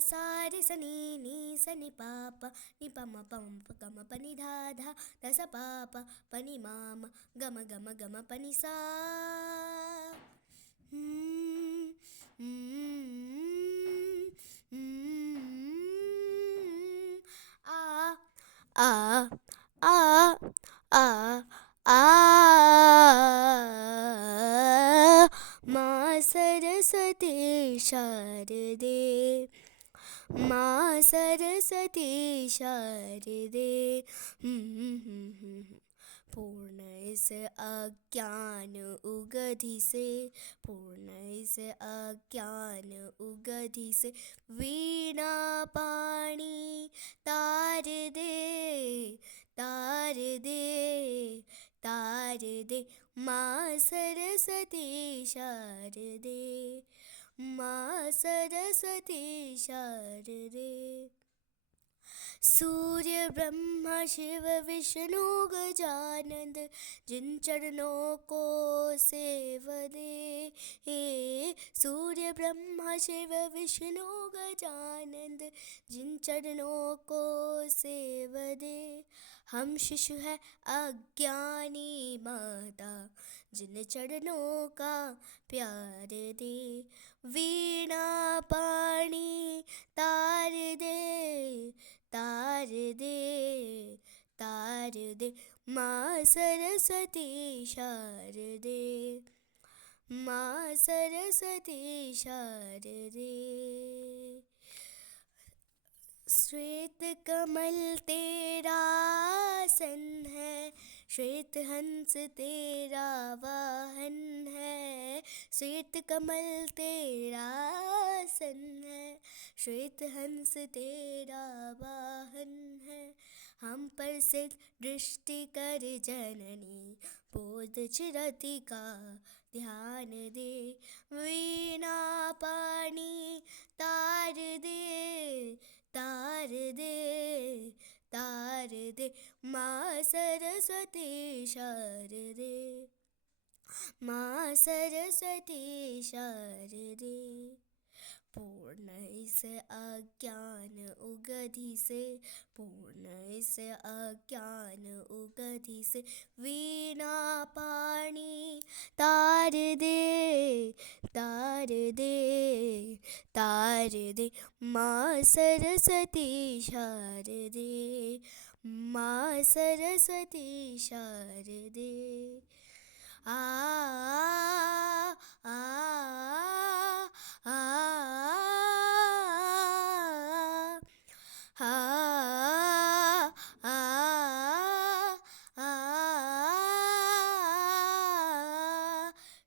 सा रे सा नी सा नी पा पा नी पा म प म प ग म प नी धा धा धा सा पा पा प नी मा म ग म ग म ग म प नी सा। हम्म, हम्म, हम्म, आ आ आ आ आ माँ सरस्वती शारदे, माँ सरस्वती शारदे। पूर्णस्य अज्ञान उगधिसे, पूर्णस्य अज्ञान उगधिसे वीणा पाणी तार दे, तार दे, तार दे। माँ सरस्वती शारदे, माँ सरस्वती शारदे। सूर्य ब्रह्मा शिव विष्णु गजानंद, जिन चरणों को सेवदे। हे सूर्य ब्रह्मा शिव विष्णु गजानंद, जिन चरणों को सेवदे। हम शिशु है अज्ञानी माता, जिन चरणों का प्यार दे। वीणा पाणी तार दे, तार दे, तार दे। माँ सरस्वती शारदे, माँ सरस्वती शारदे। श्वेत कमल तेरा आसन है, श्वेत हंस तेरा वाहन है। श्वेत कमल तेरा आसन है, श्वेत हंस तेरा वाहन है। हम पर से दृष्टि कर जननी, बोध चिरति का ध्यान दे। वीणा पाणी तार दे, तार दे, तार दे। माँ सरस्वती शारदे, माँ सरस्वती शारदे। पूर्णस्य अज्ञान उगधिसे, पूर्णस्य अज्ञान उगधिसे वीणा पाणी तार दे, तार दे, तार दे। माँ सरस्वती शारदे, माँ सरस्वती शारदे। आ आ आ आ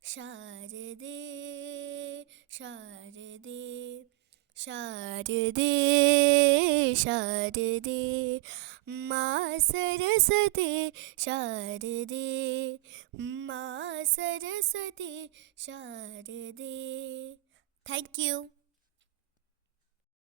शारदे, शारदे, शारदे, शारदे। माँ सरस्वती शारदे, माँ सरस्वती शारदे। Thank you.